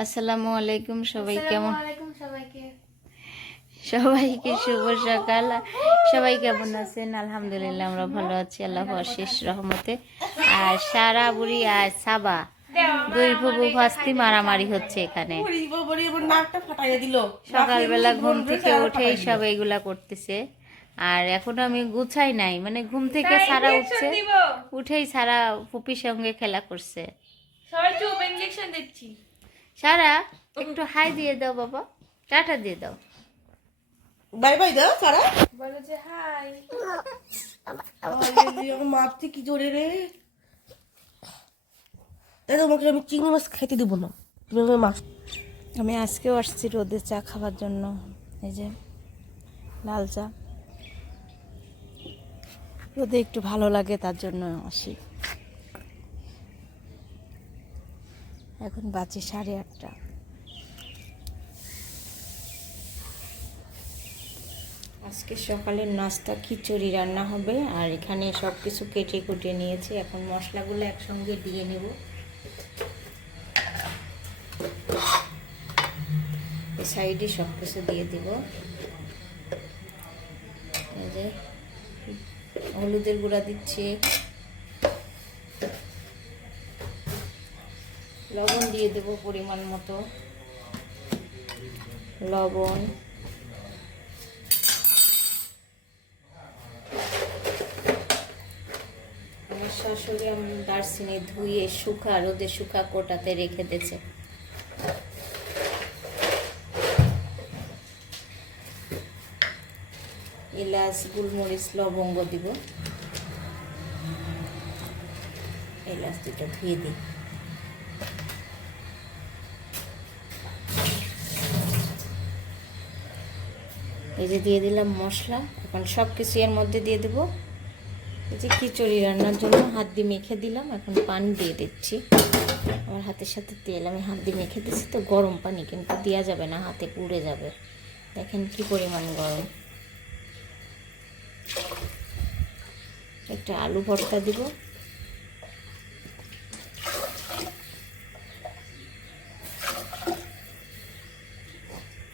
আসসালামু আলাইকুম সবাই কেমন? সবাইকে। শুভ সকাল। সবাই কেমন আছেন? আলহামদুলিল্লাহ আমরা ভালো আছি আল্লাহ শেষ রহমতে। আর সারা বুড়ি আর সাবা দুই ফুবু ফাস্তি মারামারি হচ্ছে এখানে। সকালবেলা ঘুম থেকে উঠেই সব এইগুলা করতেছে। আর এখনও আমি গুছাই নাই মানে ঘুম থেকে সারা উঠছে উঠেই সারা পুপির সঙ্গে খেলা করছে। সবাই চুপ ইঞ্জেকশন দিচ্ছি। সারা একটু হাই দিয়ে দাও বাবা। টাটা দিয়ে দাও। বাই বাই দাও কারা বলো যে হাই মাপতে কি জোরে রে? তাই তোমাকে আমি চিংড়ি মাছ খেতে দেবো না। তুমি আমাকে মাছ আমি আজকেও আসছি রোদে চা খাওয়ার জন্য। এই যে লাল চা। রোদে একটু ভালো লাগে তার জন্য আসি। এখন বাজে সাড়ে আটটা। আজকে সকালের নাস্তা, খিচুড়ি রান্না হবে, আর এখানে সব কিছু কেটে কুটে নিয়েছি। এখন মশলাগুলো একসঙ্গে দিয়ে নেব। সাইডে সব কিছু দিয়ে দিব। হলুদের গুঁড়া দিচ্ছি। লবণ দিয়ে দেব পরিমাণ মতো। লবণ। আমার শাশুড়ি আমি দারচিনি ধুয়ে শুকা, রোদে শুকা কোটাতে রেখে দিয়েছে। এলাচ, গোলমরিচ, লবঙ্গ দিব। এলাচ দুটো ধুয়ে দিই। এই যে দিয়ে দিলাম মশলা। এখন সব কিছু এর মধ্যে দিয়ে দেব। এই যে খিচুড়ি রান্নার জন্য হাত দিয়ে মেখে দিলাম। এখন পানি দিয়ে দিচ্ছি। আমার হাতের সাথে তেল, আমি হাত দিয়ে মেখে দিচ্ছি তো গরম পানি, কিন্তু দেওয়া যাবে না, হাতে পুড়ে যাবে। দেখেন কি পরিমাণ গরম। একটা আলু ভর্তা দিব।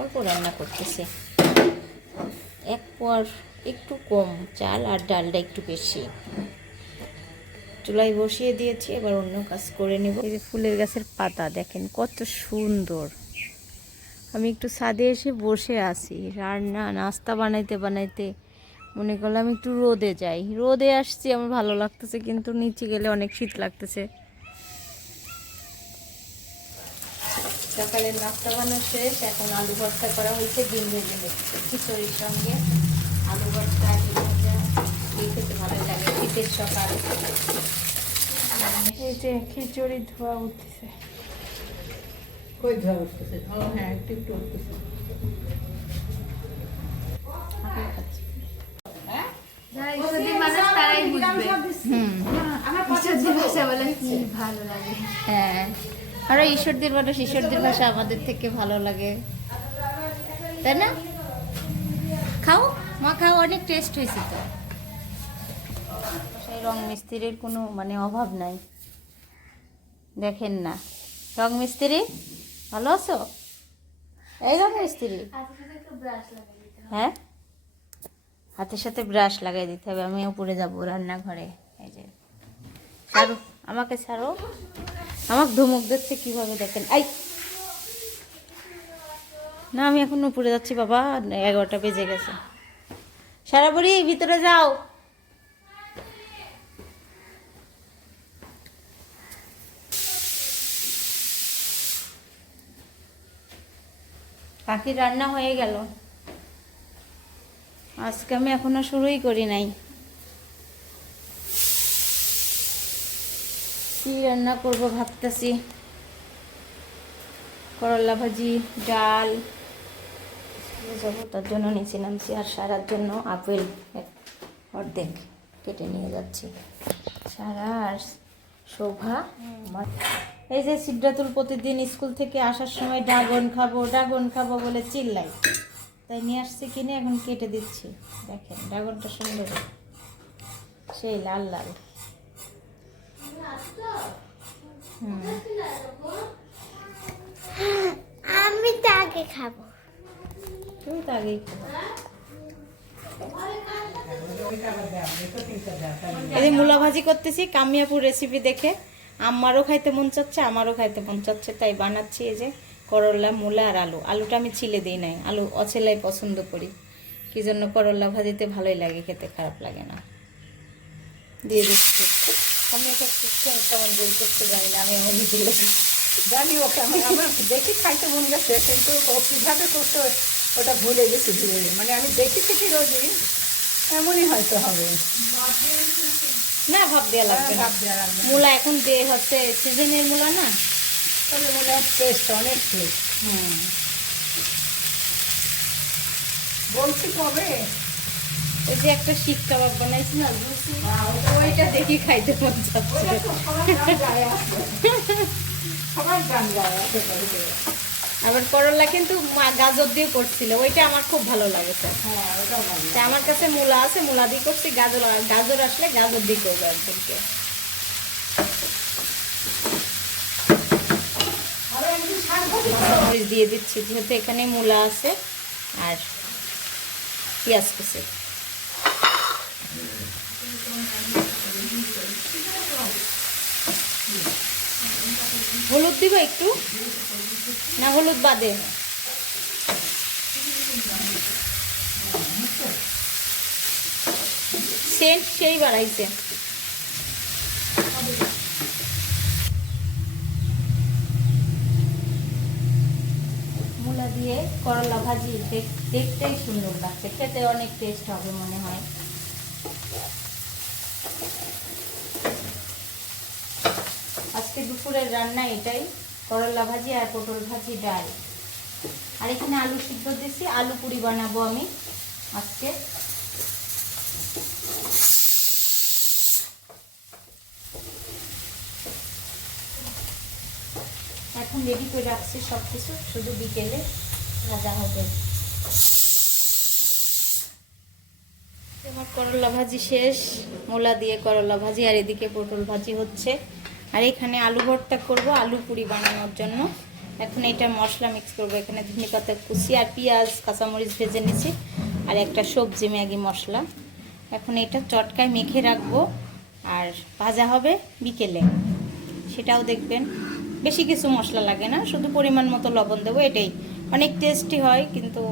অল্প রান্না করতেছে। পোয়ার একটু কম চাল আর ডালটা একটু বেশি। চুলায় বসিয়ে দিয়েছি, এবার অন্য কাজ করে নেব। এই যে ফুলের গাছের পাতা, দেখেন কত সুন্দর। আমি একটু ছাদে এসে বসে আছি। রান্না, নাস্তা বানাইতে বানাইতে মনে করলাম একটু রোদে যাই। রোদে আসছি, আমার ভালো লাগতেছে, কিন্তু নিচে গেলে অনেক শীত লাগতেছে। সকালের নাস্তা বানানো শেষ, এখন আলু ভর্তা করা হয়েছে, ডিম ভেজে খিচুড়ির সঙ্গে। আলু ভর্তা ডিম ভাজা এই খেতে ভালো লাগে। শীতের সকাল। এই যে খিচুড়ি ধোয়া উঠতেছে। কই ধোয়া উঠতেছে? ও হ্যাঁ একটু একটু উঠতেছে। হ্যাঁ। আরও ঈশ্বরদের মানুষ ঈশ্বরদের ভাষা আমাদের থেকে ভালো লাগে। তাই না? খাও মা অনেক টেস্ট হয়েছে তো। সেই রং মিস্ত্রির কোনো মানে অভাব নাই। দেখেন না। রং মিস্ত্রি ভালো আছো? এই রং মিস্ত্রি। হ্যাঁ? হাতের সাথে ব্রাশ লাগাই দিতে হবে আমি উপরে যাব রান্নাঘরে। এই যে ছাড়ো আমাকে ছাড়ো। আমাকে ধমক দিচ্ছে কীভাবে দেখেন? আই! না আমি এখন উপরে যাচ্ছি বাবা এগারোটা বেজে গেছে। সারা বুড়ি ভিতরে যাও। পাখির রান্না হয়ে গেল। আজকে আমি এখনও শুরুই করি নাই। কি রান্না করব ভাবতেছি? করলা ভাজি, ডাল। যাব, তার জন্য নিচে নামছি আর সারার জন্য আপেল অর্ধেক কেটে নিয়ে যাচ্ছি। সারা আর শোভা, আমার। এই যে সিদ্ধাতুল প্রতিদিন স্কুল থেকে আসার সময় ড্রাগন খাব ড্রাগন খাব বলে চিল্লাই। তাই নিয়ে আসছি কিনে, এখন কেটে দিচ্ছি। দেখেন, ড্রাগনটা সুন্দর। সেই লাল লাল। হুম। আগে খাব। তুমি তো আগেই এই যে ভাজি করতেছি, কামিয়াপুর রেসিপি দেখে। আমারও খাইতে মন চাচ্ছে, আমারও খাইতে মন চাচ্ছে, তাই বানাচ্ছি এই যে করলা, মূলা আর আলু। আলুটা আমি ছিলে দিই নাই, আলু অছেলাই পছন্দ করি। কি জন্য করলা ভাজিতে ভালোই লাগে, খেতে খারাপ লাগে না। দিয়ে দিচ্ছি। আমি এটা কেমন বলতেছে জানি না, আমি দিলে জানি ওকে আমার আমার দেখি খাইতে মন গেছে, কিন্তু কীভাবে করতে ওটা ভুলে গেছি ধীরে। মানে আমি দেখি থেকে রোজই এমনই হয়তো হবে। না ভাব দেওয়া লাগবে ভাব দেওয়া লাগবে মূলা এখন দে হচ্ছে সিজনের মূলা না? তবে মনে হয় টেস্ট অনেক টেস্ট হুম। বলছি কবে? ওই যে একটা শিক কাবাব বানাইছি না ওইটা দেখি খাইতে মন চাচ্ছে। সবার গান গায়ে সবার গান গায়ে। আবার করলা কিন্তু গাজর দিয়ে করছিল ওইটা আমার খুব ভালো লাগেছে হ্যাঁ তা আমার কাছে মূলা আছে মূলা দিয়ে করছি গাজর গাজর আসলে গাজর দিয়ে করব একজনকে। আরও একদিন শাক ভাজি মরিচ দিয়ে দিচ্ছি যেহেতু এখানে মূলা আছে আর পেঁয়াজ কুচি হলুদ দিব একটু? না হলুদ বাদে। সেন্ট সেই বাড়াইছে। মূলা দিয়ে করলা ভাজি দেখ- দেখতেই সুন্দর লাগছে। খেতে অনেক টেস্ট হবে মনে হয়। আজকে দুপুরের রান্না এটাই। করলা ভাজি আর পটল ভাজি ডাল। আর এখানে আলু সিদ্ধ দিয়েছি, আলু পুরি বানাবো আমি আজকে। এখন রেডি করে রাখছি সব কিছু শুধু বিকেলে ভাজা হবে। আমার করলা ভাজি শেষ, মোলা দিয়ে করলা ভাজি, আর এদিকে পটল ভাজি হচ্ছে। আর এখানে আলু ভর্তা করব, আলু পুরি বানানোর জন্য। এখন এটা মশলা মিক্স করব, এখানে ধনে পাতা কুচি আর পেঁয়াজ, কাঁচামরিচ ভেজে নিছি আর একটা সবজি ম্যাগি মশলা। এখন এটা চটকায় মেখে রাখব, আর ভাজা হবে বিকেলে। সেটাও দেখবেন। বেশি কিছু মশলা লাগে না, শুধু পরিমাণ মতো লবণ দেবো, এটাই। অনেক টেস্টি হয়, কিন্তু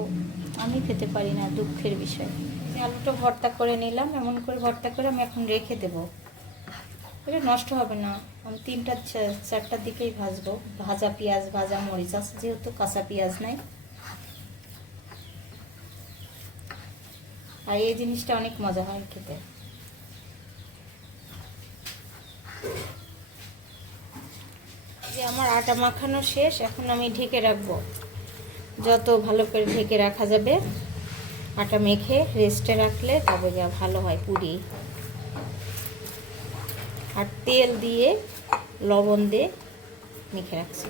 আমি খেতে পারি না, দুঃখের বিষয়। আমি আলুটা ভর্তা করে নিলাম, এমন করে ভর্তা করে আমি এখন রেখে দেব। এটা নষ্ট হবে না। আমি তিনটা চারটার দিকেই ভাজবো। ভাজা পেঁয়াজ, ভাজা মরিচ আছে যেহেতু কাঁচা পেঁয়াজ নাই। আর এই জিনিসটা অনেক মজা হয় খেতে। যে আমার আটা মাখানো শেষ, এখন আমি ঢেকে রাখব। যত ভালো করে ঢেকে রাখা যাবে, আটা মেখে রেস্টে রাখলে তবে যা ভালো হয় পুরি। আর তেল দিয়ে লবণ দিয়ে মেখে রাখছি।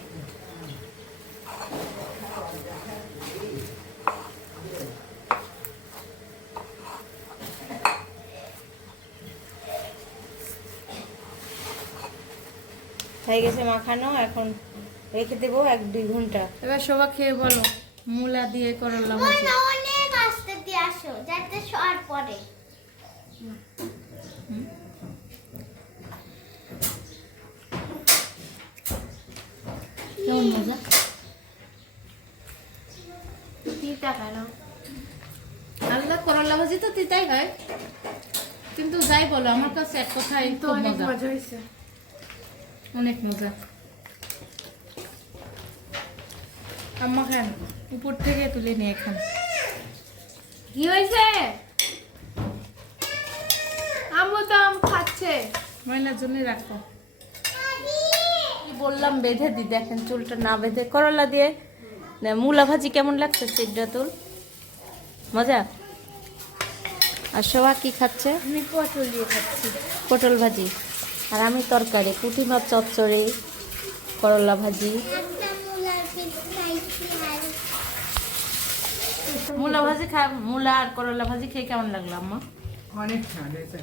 হয়ে গেছে মাখানো এখন রেখে দেবো এক দুই ঘণ্টা। এবার সবাই খেয়ে বলো মূলা দিয়ে করলা ভাজি অনেক আসতে দিয়ে আসো যাতে সর পরে। তিতা আল্লাহ করলা ভাজি তো তিতাই হয়। কিন্তু যাই বলো আমার কাছে এক কথাই তো অনেক মজা। হয়েছে। অনেক মজা। আম্মা খান উপর থেকে তুলে নিয়ে খান। কি হয়েছে? আম্মু তো আম খাচ্ছে। ময়নার জন্য রাখো। বললাম বেঁধে দি দেখেন চুলটা না বেঁধে করলা দিয়ে না, মূলা ভাজি কেমন লাগছে সিদ্ধাতুল মজা? আর সবা কি খাচ্ছে? আমি পটল দিয়ে খাচ্ছি। পটল ভাজি। আর আমি তরকারি পুঁটি মাছ চচ্চড়ি করলা ভাজি। মূলা ভাজি খা মূলা আর করলা ভাজি খেয়ে কেমন লাগল আম্মা? অনেক স্বাদ হয়েছে।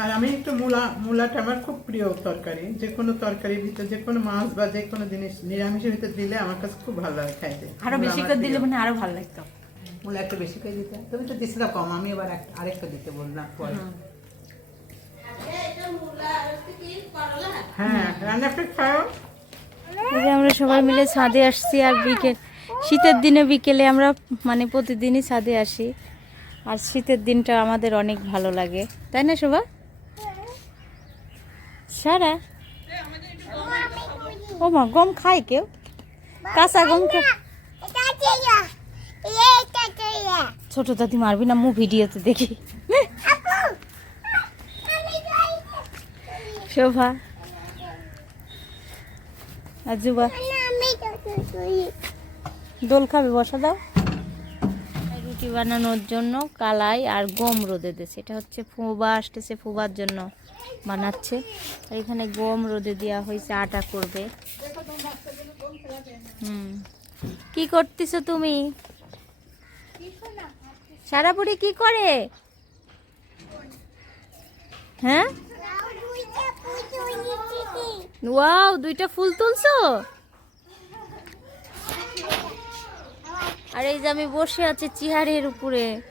আর আমি একটু মূলা মূলাটা আমার খুব প্রিয় তরকারি। যে কোনো তরকারির ভিতরে যে কোনো মাছ বা যে কোনো জিনিস নিরামিষের ভিতরে দিলে আমার কাছে খুব ভালো লাগে খাইতে। আরও বেশি করে দিলে মানে আরও ভালো লাগতো। মূলা একটু বেশি করে দিতে। তুমি তো দিছিলা কম আমি এবার আরেকটা দিতে বললাম পরে। হ্যাঁ খাও। আমরা সবাই মিলে ছাদে আসছি আর বিকেল শীতের দিনে বিকেলে আমরা মানে প্রতিদিনই ছাদে আসি। আর শীতের দিনটা আমাদের অনেক ভালো লাগে। তাই না শোভা? সারা। ও মা, গম খায় কেউ? কাঁচা গম ছোট দাদি মারবি না মু ভিডিওতে দেখি। শোভা। যাই দোল খাবে, বসা দাও। রুটি বানানোর জন্য কালাই আর গম রোদে দিয়েছে। এটা হচ্ছে ফুবা আসতেছে, ফুবার জন্য বানাচ্ছে। আর এখানে গম রোদে দেওয়া হয়েছে, আটা করবে। হুম। কি করতেছো তুমি? সারাপুরি কি করে? হ্যাঁ? ওয়াও, দুইটা ফুল তুলছো? আর এই যে আমি বসে আছি চেয়ারের উপরে।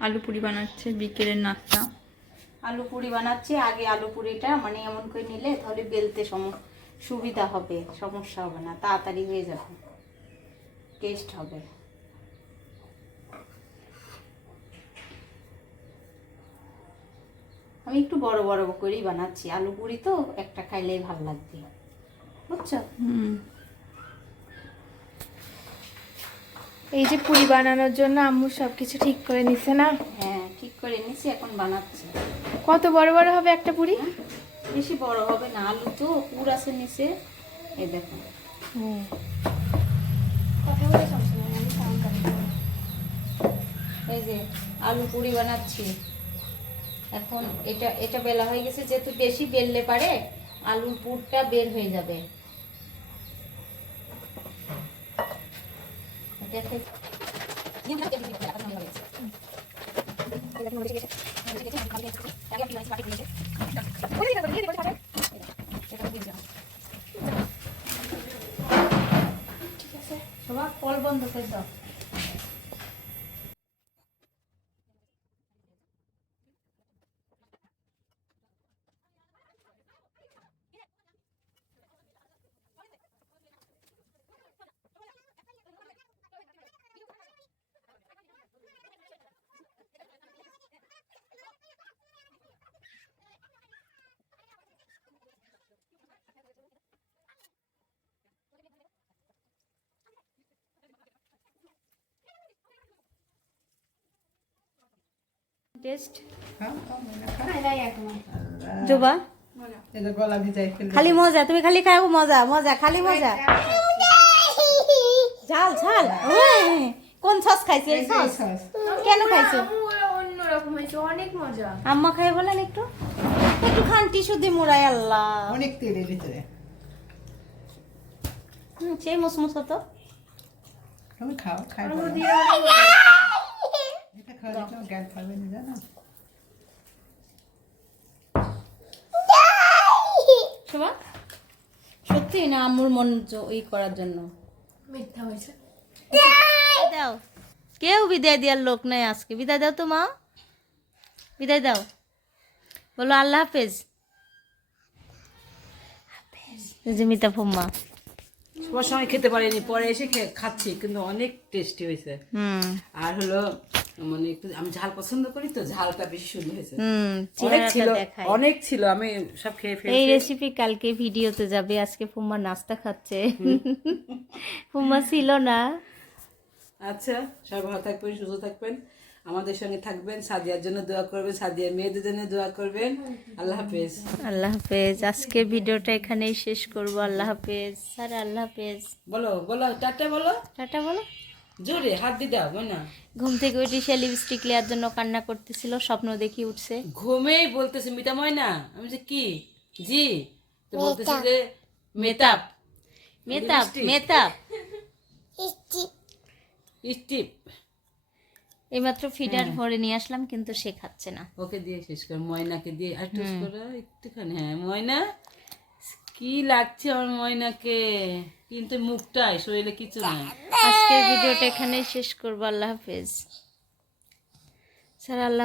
আলু পুরি বানাচ্ছে বিকেলের নাস্তা। আলু পুরি বানাচ্ছি আগে আলু পুরিটা মানে এমন করে নিলে তাহলে বেলতে সম- সুবিধা হবে সমস্যা হবে না তাড়াতাড়ি হয়ে যাবে। টেস্ট হবে। আমি একটু বড় বড় করেই বানাচ্ছি আলু পুরি তো একটা খাইলেই ভালো লাগবে। বুঝছ? এই যে পুরি বানানোর জন্য আম্মু সবকিছু ঠিক করে নিছে না? হ্যাঁ ঠিক করে নিছি এখন বানাচ্ছি। কত বড় বড় হবে একটা পুরি? বেশি বড় হবে না আলু তো পুর আছে নিচে। এই দেখো। হুম। এই যে আলু পুরি বানাচ্ছি। এখন এটা এটা বেলা হয়ে গেছে যেহেতু বেশি বেললে পারে আলুর পুরটা বের হয়ে যাবে। ¿Qué es lo lo que test? খাও, খাও, ময়না, খাও। জোবা? এই যে গলা ভিজাই ফেলবে খালি মজা তুমি খালি খাও মজা মজা খালি মজা। ঝাল ঝাল। কোন সস খাইছি এই সস। কেন খাইছো? অন্য রকম হয়েছে অনেক মজা। আম্মা খাই বলেন একটু। একটু খান টিস্যু দিয়ে মুড়াই আল্লাহ। অনেক তেলের ভিতরে। সেই মুসমুস হতো। তুমি খাও খাই বলো। এটা খাওয়ালে কেউ জ্ঞান পাবে না জানো শোভা সত্যি না আম্মুর মন ই করার জন্য। মিথ্যা হয়েছে দাও। কেউ বিদায় দেওয়ার লোক নাই আজকে। বিদায় দাও তো মা। বিদায় দাও। বলো আল্লাহ হাফেজ। মিতা ফুম্মা। সবার সময় খেতে পারিনি পরে এসে খাচ্ছি কিন্তু অনেক টেস্টি হয়েছে। হুম। আর হলো মানে একটু আমি ঝাল পছন্দ করি তো ঝালটা বেশি সুন্দর হয়েছে। অনেক ছিল অনেক ছিল আমি সব খেয়ে এই রেসিপি কালকে ভিডিওতে যাবে আজকে ফুম্মা নাস্তা খাচ্ছে। ফুম্মা ছিল না। আচ্ছা সবাই ভালো থাকবেন সুস্থ থাকবেন আমাদের সঙ্গে থাকবেন সাদিয়ার জন্য দোয়া করবেন সাদিয়ার মেয়েদের জন্য দোয়া করবেন। আল্লাহ হাফেজ। আল্লাহ হাফেজ। আজকে ভিডিওটা এখানেই শেষ করব। আল্লাহ হাফেজ। স্যার আল্লাহ হাফেজ। বলো বলো টাটা বলো। টাটা বলো। জোরে হাত দিয়ে দাও না? ঘুম থেকে উঠে সে লিপস্টিক নেওয়ার জন্য কান্না করতেছিল স্বপ্ন দেখি উঠছে। ঘুমেই বলতেছে মিতা ময়না আমি যে কি? জি। তো বলতেছে যে মেতাপ মেতাপ মেতাপ স্টিপ। এইমাত্র ফিডার ভরে নিয়ে আসলাম কিন্তু সে খাচ্ছে না। ওকে দিয়ে শেষ কর ময়নাকে দিয়ে আর করো একটুখানি হ্যাঁ ময়না কি লাগছে আমার ময়নাকে? কিন্তু মুখটাই শরীরে কিছু নাই। আজকের ভিডিওটা এখানেই শেষ করব আল্লাহ হাফেজ। স্যার আল্লাহ